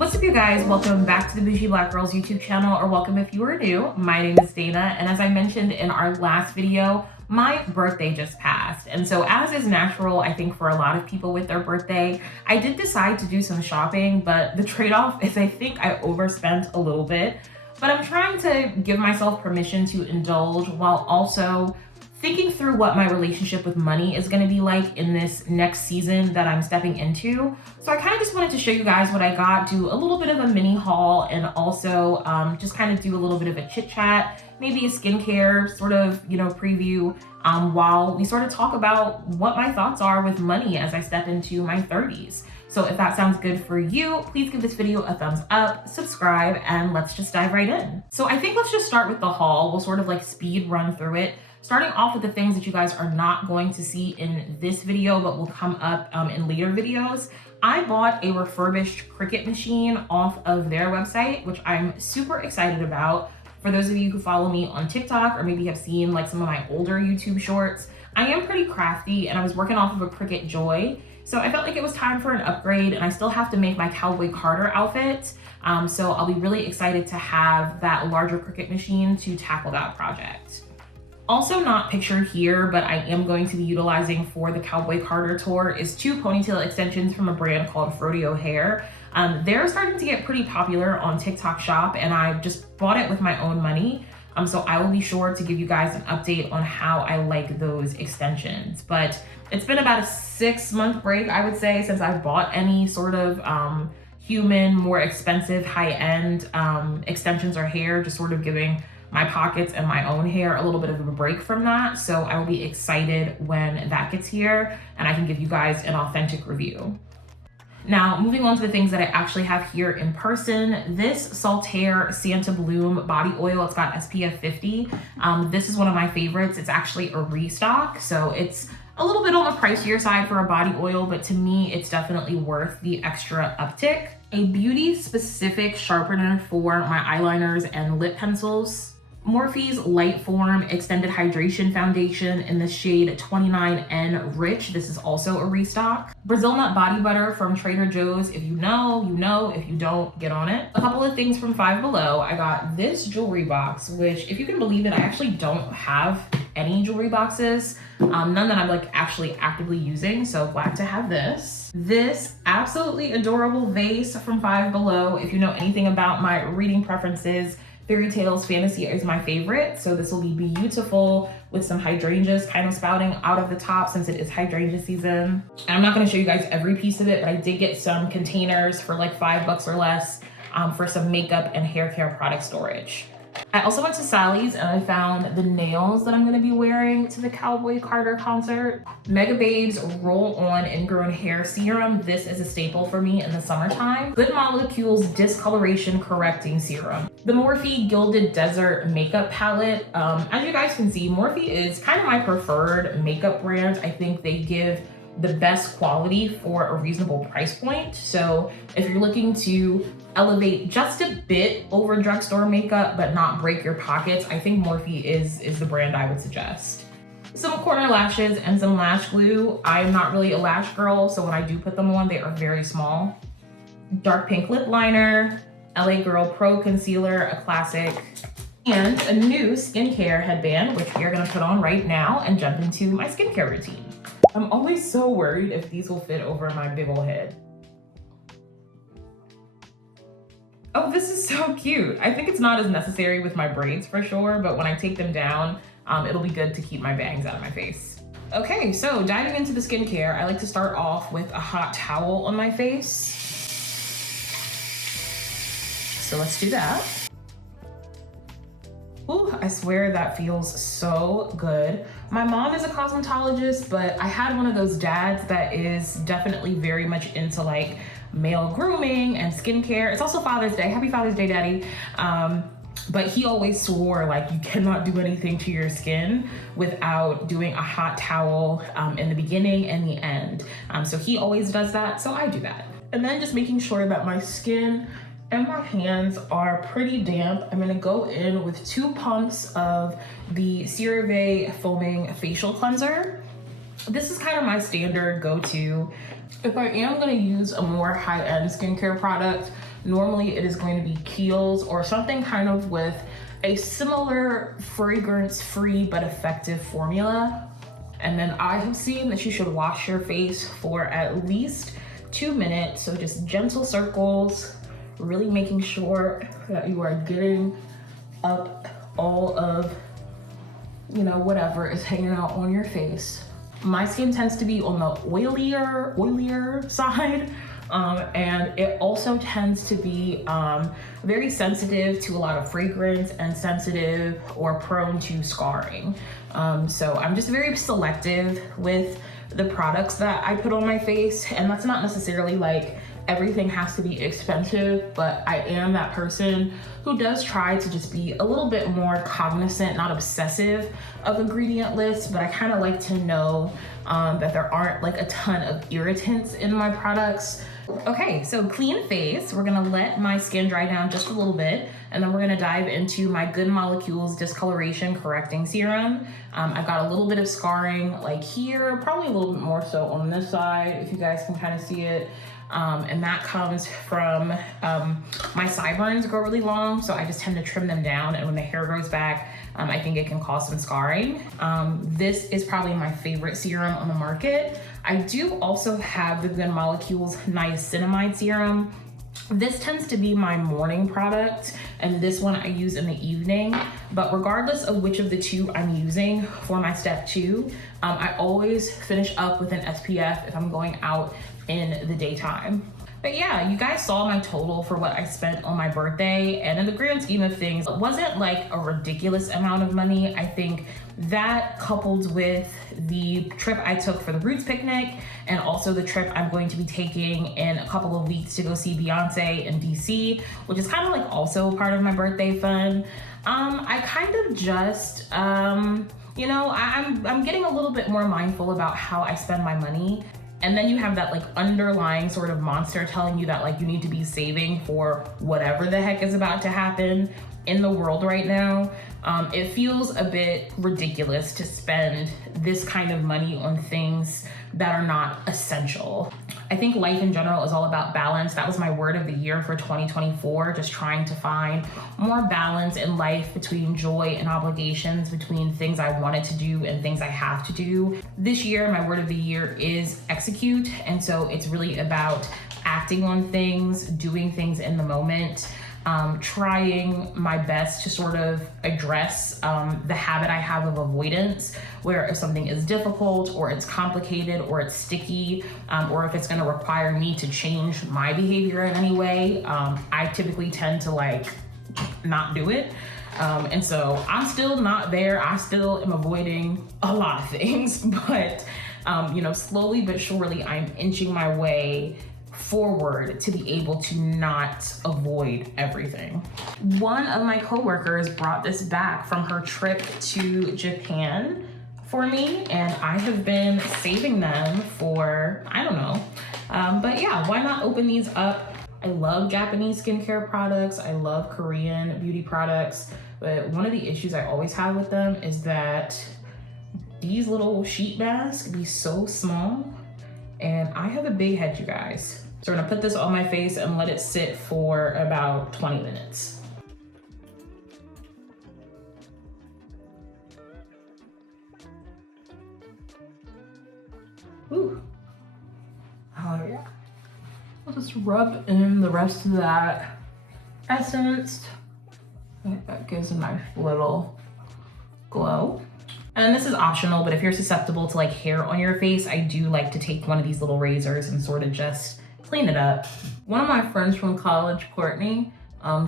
What's up, you guys? Welcome back to the Bougie Black Girls YouTube channel, or welcome if you are new. My name is Dana, and as I mentioned in our last video, my birthday just passed. And so as is natural, I think for a lot of people with their birthday, I did decide to do some shopping, but the trade-off is I think I overspent a little bit. But I'm trying to give myself permission to indulge while also thinking through what my relationship with money is going to be like in this next season that I'm stepping into. So I kind of just wanted to show you guys what I got, do a little bit of a mini haul, and also just kind of do a little bit of a chit chat, maybe a skincare sort of, preview while we sort of talk about what my thoughts are with money as I step into my 30s. So if that sounds good for you, please give this video a thumbs up, subscribe, and let's just dive right in. So I think let's just start with the haul. We'll sort of like speed run through it. Starting off with the things that you guys are not going to see in this video, but will come up in later videos. I bought a refurbished Cricut machine off of their website, which I'm super excited about. For those of you who follow me on TikTok or maybe have seen like some of my older YouTube shorts, I am pretty crafty and I was working off of a Cricut Joy. So I felt like it was time for an upgrade, and I still have to make my Cowboy Carter outfit. So I'll be really excited to have that larger Cricut machine to tackle that project. Also not pictured here, but I am going to be utilizing for the Cowboy Carter tour is two ponytail extensions from a brand called Frodeo Hair. They're starting to get pretty popular on TikTok Shop, and I just bought it with my own money. So I will be sure to give you guys an update on how I like those extensions. But it's been about a 6-month break, I would say, since I've bought any sort of human, more expensive, high-end extensions or hair, just sort of giving my pockets and my own hair a little bit of a break from that. So I will be excited when that gets here and I can give you guys an authentic review. Now, moving on to the things that I actually have here in person, this Saltaire Santa Bloom body oil, it's got SPF 50. This is one of my favorites. It's actually a restock, so it's a little bit on the pricier side for a body oil, but to me, it's definitely worth the extra uptick. A beauty specific sharpener for my eyeliners and lip pencils. Morphe's Light Form Extended Hydration Foundation in the shade 29N Rich. This is also a restock. Brazil Nut Body Butter from Trader Joe's. If you know, you know. If you don't, get on it. A couple of things from Five Below. I got this jewelry box, which, if you can believe it, I actually don't have any jewelry boxes. None that I'm like actually actively using, so glad to have this. This absolutely adorable vase from Five Below. If you know anything about my reading preferences, fairy tales, fantasy is my favorite. So this will be beautiful with some hydrangeas kind of spouting out of the top since it is hydrangea season. And I'm not gonna show you guys every piece of it, but I did get some containers for like $5 or less for some makeup and hair care product storage. I also went to Sally's and I found the nails that I'm gonna be wearing to the Cowboy Carter concert. Mega Babe's Roll On Ingrown Hair Serum. This is a staple for me in the summertime. Good Molecules Discoloration Correcting Serum. The Morphe Gilded Desert Makeup Palette. As you guys can see, Morphe is kind of my preferred makeup brand. I think they give the best quality for a reasonable price point. So if you're looking to elevate just a bit over drugstore makeup but not break your pockets, I think Morphe is the brand I would suggest. Some corner lashes and some lash glue. I'm not really a lash girl, so when I do put them on, they are very small. Dark pink lip liner, LA Girl Pro Concealer, a classic, and a new skincare headband, which we are gonna put on right now and jump into my skincare routine. I'm always so worried if these will fit over my big old head. Oh, this is so cute. I think it's not as necessary with my braids for sure, but when I take them down, it'll be good to keep my bangs out of my face. Okay, so diving into the skincare, I like to start off with a hot towel on my face. So let's do that. Ooh, I swear that feels so good. My mom is a cosmetologist, but I had one of those dads that is definitely very much into like male grooming and skincare. It's also Father's Day. Happy Father's Day, Daddy. But he always swore like you cannot do anything to your skin without doing a hot towel in the beginning and the end. So he always does that, so I do that. And then just making sure that my skin and my hands are pretty damp. I'm gonna go in with 2 pumps of the CeraVe Foaming Facial Cleanser. This is kind of my standard go-to. If I am gonna use a more high-end skincare product, Normally it is going to be Kiehl's or something kind of with a similar fragrance-free but effective formula. And then I have seen that you should wash your face for at least 2 minutes. So just gentle circles, really making sure that you are getting up all of, you know, whatever is hanging out on your face. My skin tends to be on the oilier side. And it also tends to be very sensitive to a lot of fragrance and sensitive or prone to scarring. So I'm just very selective with the products that I put on my face, and that's not necessarily like everything has to be expensive, but I am that person who does try to just be a little bit more cognizant, not obsessive of ingredient lists, but I kind of like to know that there aren't like a ton of irritants in my products. Okay, so clean face. We're gonna let my skin dry down just a little bit, and then we're gonna dive into my Good Molecules Discoloration Correcting Serum. I've got a little bit of scarring like here, probably a little bit more so on this side, if you guys can kind of see it. And that comes from my sideburns grow really long, so I just tend to trim them down, and when the hair grows back, I think it can cause some scarring. This is probably my favorite serum on the market. I do also have the Good Molecules Niacinamide Serum. This tends to be my morning product, and this one I use in the evening. But regardless of which of the two I'm using for my step 2, I always finish up with an SPF if I'm going out in the daytime. But yeah, you guys saw my total for what I spent on my birthday, and in the grand scheme of things, it wasn't like a ridiculous amount of money. I think that coupled with the trip I took for the Roots picnic, and also the trip I'm going to be taking in a couple of weeks to go see Beyonce in DC, which is kind of like also part of my birthday fun. I kind of just, you know, I'm getting a little bit more mindful about how I spend my money. And then you have that like underlying sort of monster telling you that like you need to be saving for whatever the heck is about to happen in the world right now. It feels a bit ridiculous to spend this kind of money on things that are not essential. I think life in general is all about balance. That was my word of the year for 2024, just trying to find more balance in life between joy and obligations, between things I wanted to do and things I have to do. This year, my word of the year is execute. And so it's really about acting on things, doing things in the moment, trying my best to sort of address the habit I have of avoidance, where if something is difficult or it's complicated or it's sticky, or if it's going to require me to change my behavior in any way, I typically tend to like not do it. And so I'm still not there. I still am avoiding a lot of things, but you know, slowly but surely I'm inching my way forward to be able to not avoid everything. One of my coworkers brought this back from her trip to Japan for me, and I have been saving them for, I don't know. But yeah, why not open these up? I love Japanese skincare products. I love Korean beauty products. But one of the issues I always have with them is that these little sheet masks can be so small, and I have a big head, you guys. So we're gonna put this on my face and let it sit for about 20 minutes. Ooh. Oh yeah. I'll just rub in the rest of that essence. That gives a nice little glow. And this is optional, but if you're susceptible to like hair on your face, I do like to take one of these little razors and sort of just clean it up. One of my friends from college, Courtney,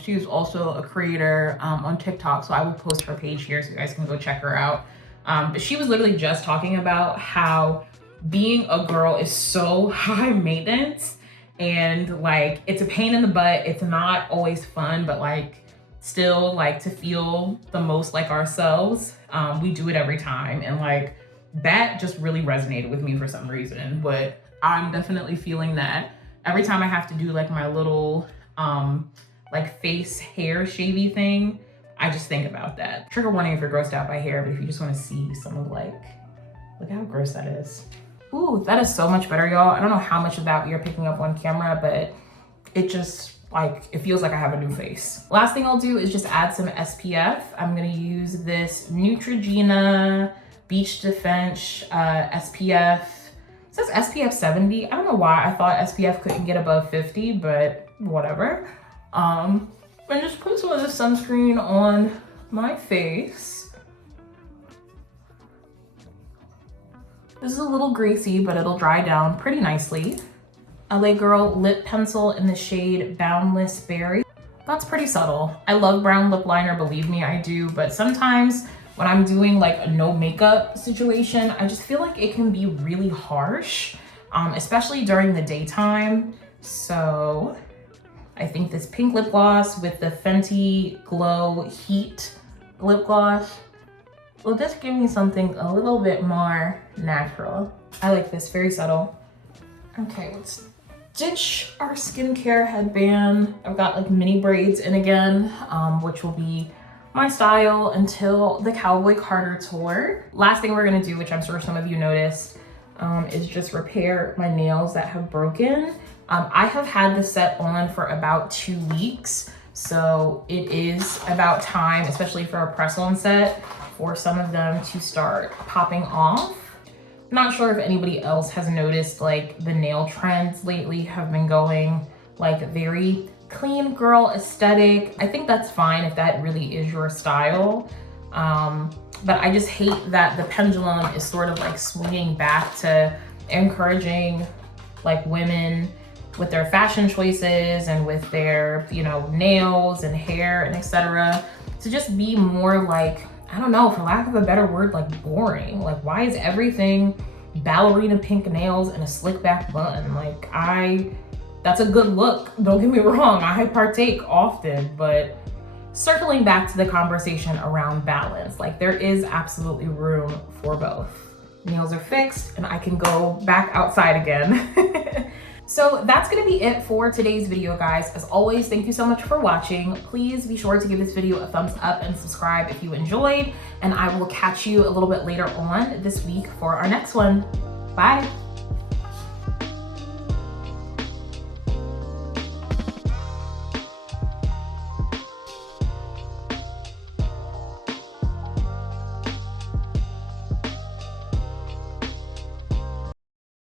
she is also a creator on TikTok, so I will post her page here so you guys can go check her out. But she was literally just talking about how being a girl is so high maintenance, and like it's a pain in the butt. It's not always fun, but like still like to feel the most like ourselves. We do it every time, and like that just really resonated with me for some reason. But I'm definitely feeling that every time I have to do like my little like face hair shavy thing, I just think about that. Trigger warning if you're grossed out by hair, but if you just want to see some of like, look how gross that is. Ooh, that is so much better, y'all. I don't know how much of that you're picking up on camera, but it just like, it feels like I have a new face. Last thing I'll do is just add some SPF. I'm gonna use this Neutrogena Beach Defense SPF. It says SPF 70. I don't know why I thought SPF couldn't get above 50, but whatever. And just put some of the sunscreen on my face. This is a little greasy, but it'll dry down pretty nicely. LA Girl lip pencil in the shade Boundless Berry. That's pretty subtle. I love brown lip liner, believe me, I do. But sometimes when I'm doing like a no makeup situation, I just feel like it can be really harsh, especially during the daytime. So I think this pink lip gloss with the Fenty Glow Heat lip gloss will just give me something a little bit more natural. I like this, very subtle. Okay, let's ditch our skincare headband. I've got like mini braids in again, which will be my style until the Cowboy Carter tour. Last thing we're gonna do, which I'm sure some of you noticed, is just repair my nails that have broken. I have had this set on for about 2 weeks, so it is about time, especially for a press-on set, for some of them to start popping off. Not sure if anybody else has noticed, like, the nail trends lately have been going like very clean girl aesthetic. I think that's fine if that really is your style. But I just hate that the pendulum is sort of like swinging back to encouraging like women with their fashion choices and with their, you know, nails and hair and etc. to just be more like, I don't know, for lack of a better word, like boring. Like, why is everything ballerina pink nails and a slick back bun? Like, that's a good look, don't get me wrong, I partake often, but circling back to the conversation around balance, like there is absolutely room for both. Nails are fixed and I can go back outside again. So that's gonna be it for today's video, guys. As always, thank you so much for watching. Please be sure to give this video a thumbs up and subscribe if you enjoyed, and I will catch you a little bit later on this week for our next one. Bye.